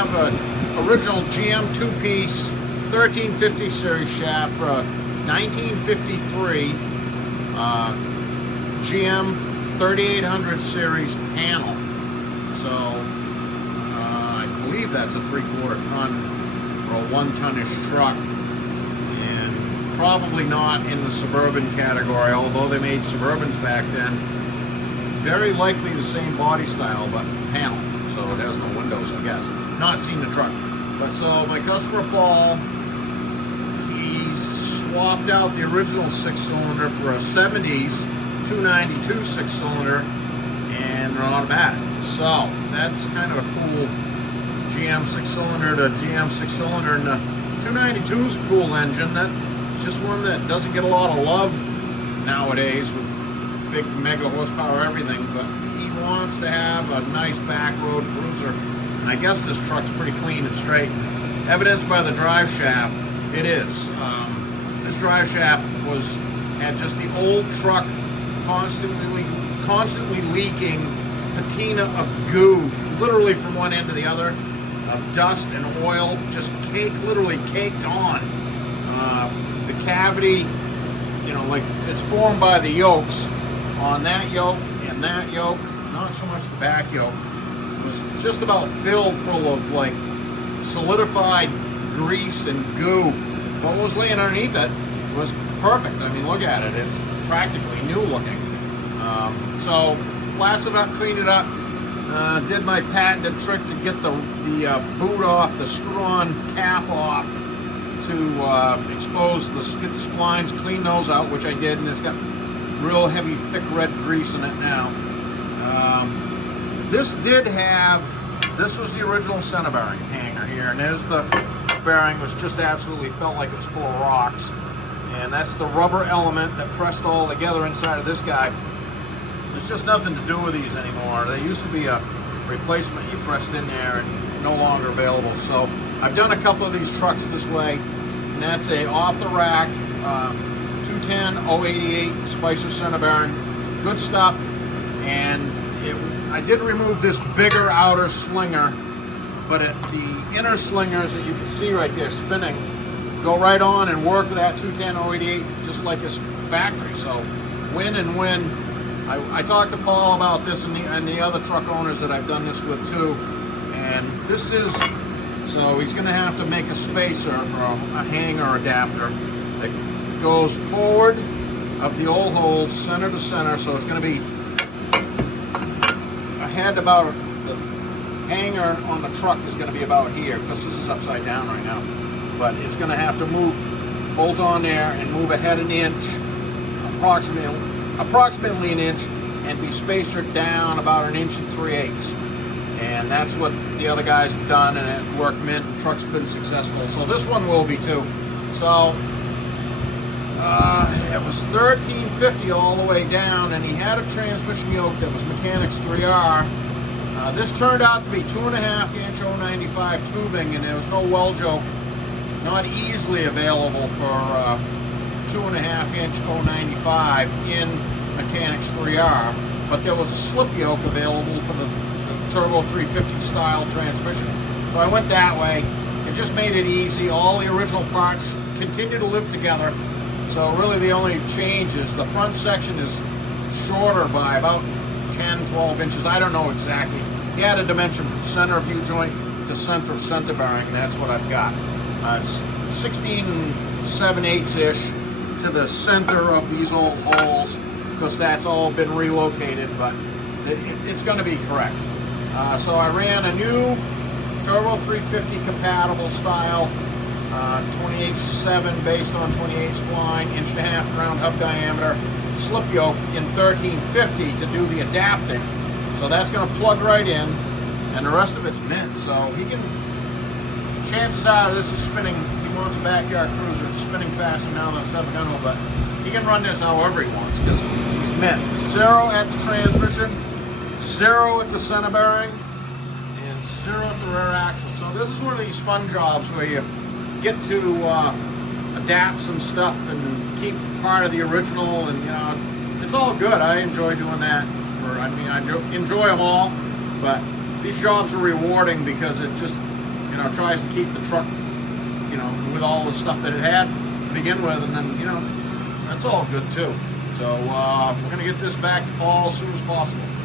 have an original GM two-piece 1350 series shaft for a 1953 GM 3800 series panel. So I believe that's a 3/4 ton or a 1-ton-ish truck, and probably not in the Suburban category, although they made Suburbans back then. Very likely the same body style, but panel, so it has no windows, I guess. Not seen the truck. But so my customer Paul, he's swapped out the original 6-cylinder for a 70s 292 6-cylinder, and they're automatic. So that's kind of a cool GM 6-cylinder to GM 6-cylinder, and the 292 is a cool engine. That's just one that doesn't get a lot of love nowadays with big mega horsepower everything, but he wants to have a nice back road cruiser, and I guess this truck's pretty clean and straight. Evidenced by the drive shaft, it is. This drive shaft had just the old truck constantly leaking patina of goo, literally from one end to the other, of dust and oil, just literally caked on. The cavity, you know, like it's formed by the yokes on that yoke and that yoke, not so much the back yoke. It was just about filled full of like solidified grease and goo. What was laying underneath it was perfect. I mean, look at it. It's practically new looking. So blasted up, cleaned it up, did my patented trick to get the boot off, the screw-on cap off, to expose the splines, clean those out, which I did, and it's got real heavy, thick red grease in it now. This was the original center bearing hanger here, and there's the bearing, which just absolutely felt like it was full of rocks. And that's the rubber element that pressed all together inside of this guy. There's just nothing to do with these anymore. They used to be a replacement you pressed in there, and no longer available. So I've done a couple of these trucks this way, and that's a off-the-rack 210 088 Spicer center bearing. Good stuff. And I did remove this bigger outer slinger, but the inner slingers that you can see right there spinning go right on and work with that 210 088 just like it's factory. So win and win. I talked to Paul about this and the other truck owners that I've done this with too, and this is, so he's going to have to make a spacer or a hanger adapter that goes forward of the old hole center to center, so it's going to be ahead about, the hanger on the truck is going to be about here, because this is upside down right now, but it's going to have to move, bolt on there and move ahead an inch, approximately an inch, and be spacered down about 1 3/8 inches. And that's what the other guys have done, and it worked mint. The truck's been successful, so this one will be too. So it was $13.50 all the way down, and he had a transmission yoke that was Mechanics 3R. This turned out to be 2.5-inch 095 tubing, and there was no well joke, not easily available for 2.5-inch 095 in Mechanics 3R, but there was a slip yoke available for the Turbo 350 style transmission. So I went that way. It just made it easy. All the original parts continue to live together. So really the only change is the front section is shorter by about 10, 12 inches. I don't know exactly. He had a dimension from center of U-joint to center of center bearing, and that's what I've got. It's 16 7/8-ish to the center of these old holes, because that's all been relocated, but it's going to be correct. So I ran a new Turbo 350 compatible style 28/7 based on 28 spline, 1.5 round hub diameter, slip yoke in 1350 to do the adapting. So that's going to plug right in, and the rest of it's mint. So he can, chances are this is spinning, he wants a backyard cruiser, it's spinning faster now than 700, but he can run this however he wants because he's mint. 0 at the transmission, 0 at the center bearing, and 0 at the rear axle. So this is one of these fun jobs where you get to adapt some stuff and keep part of the original, and you know, it's all good. I enjoy doing that. I enjoy them all, but these jobs are rewarding because it just tries to keep the truck, with all the stuff that it had to begin with, and then, that's all good too. So we're going to get this back to Paul as soon as possible.